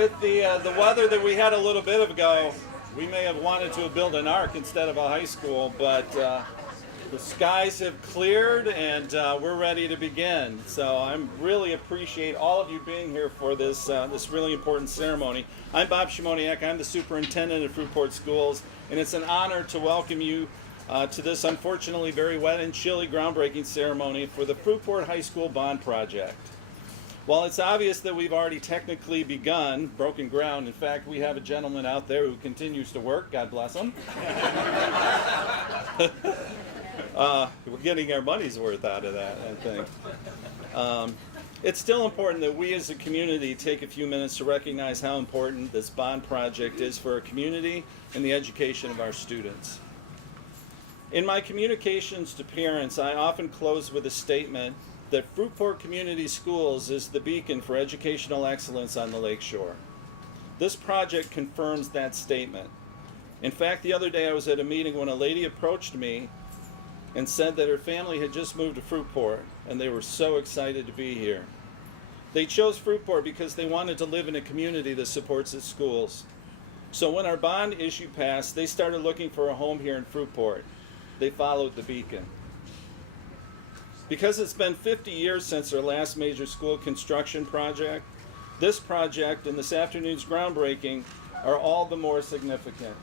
with the weather that we had a little bit ago, we may have wanted to build an ark instead of a high school, but the skies have cleared and we're ready to begin. So I really appreciate all of you being here for this really important ceremony. I'm Bob Szymoniak. I'm the superintendent of Fruitport Schools, and it's an honor to welcome you to this unfortunately very wet and chilly groundbreaking ceremony for the Fruitport High School Bond Project. While it's obvious that we've already technically begun, broken ground, in fact, we have a gentleman out there who continues to work, God bless him. We're getting our money's worth out of that, I think. It's still important that we as a community take a few minutes to recognize how important this bond project is for our community and the education of our students. In my communications to parents, I often close with a statement that Fruitport Community Schools is the beacon for educational excellence on the Lakeshore. This project confirms that statement. In fact, the other day I was at a meeting when a lady approached me and said that her family had just moved to Fruitport and they were so excited to be here. They chose Fruitport because they wanted to live in a community that supports its schools. So when our bond issue passed, they started looking for a home here in Fruitport. They followed the beacon. Because it's been 50 years since our last major school construction project, this project and this afternoon's groundbreaking are all the more significant.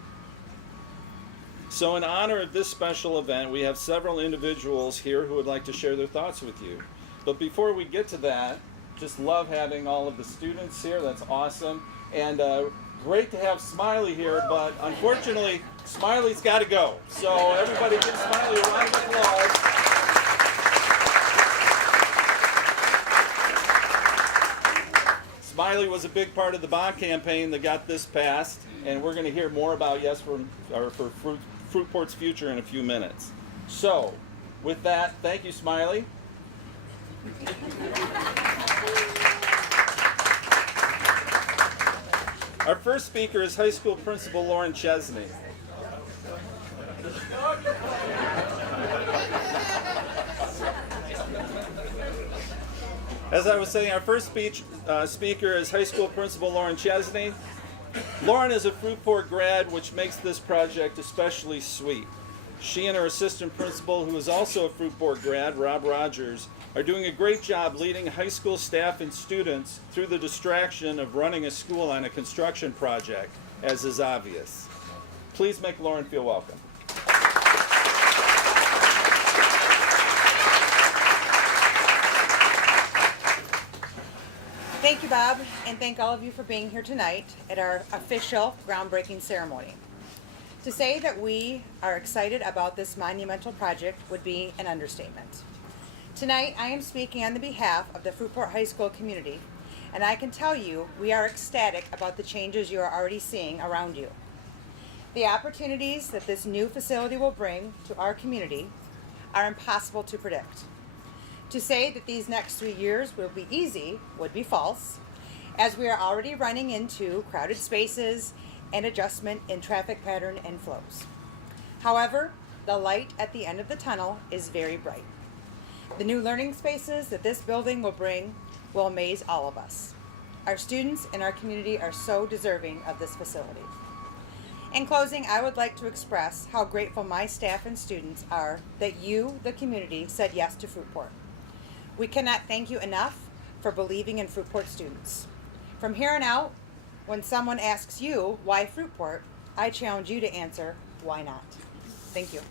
So in honor of this special event, we have several individuals here who would like to share their thoughts with you. But before we get to that, just love having all of the students here. That's awesome. And great to have Smiley here, but unfortunately, Smiley's got to go. So everybody give Smiley a round of applause. Smiley was a big part of the bond campaign that got this passed, and we're going to hear more about Fruitport's future in a few minutes. So, with that, thank you, Smiley. Our first speaker is high school principal Lauren Chesney. As I was saying, our first speaker is high school principal Lauren Chesney. Lauren is a Fruitport grad, which makes this project especially sweet. She and her assistant principal, who is also a Fruitport grad, Rob Rogers, are doing a great job leading high school staff and students through the distraction of running a school on a construction project, as is obvious. Please make Lauren feel welcome. Thank you, Bob, and thank all of you for being here tonight at our official groundbreaking ceremony. To say that we are excited about this monumental project would be an understatement. Tonight, I am speaking on the behalf of the Fruitport High School community, and I can tell you we are ecstatic about the changes you are already seeing around you. The opportunities that this new facility will bring to our community are impossible to predict. To say that these next 3 years will be easy would be false, as we are already running into crowded spaces and adjustment in traffic pattern and flows. However, the light at the end of the tunnel is very bright. The new learning spaces that this building will bring will amaze all of us. Our students and our community are so deserving of this facility. In closing, I would like to express how grateful my staff and students are that you, the community, said yes to Fruitport. We cannot thank you enough for believing in Fruitport students. From here on out, when someone asks you why Fruitport, I challenge you to answer, why not? Thank you.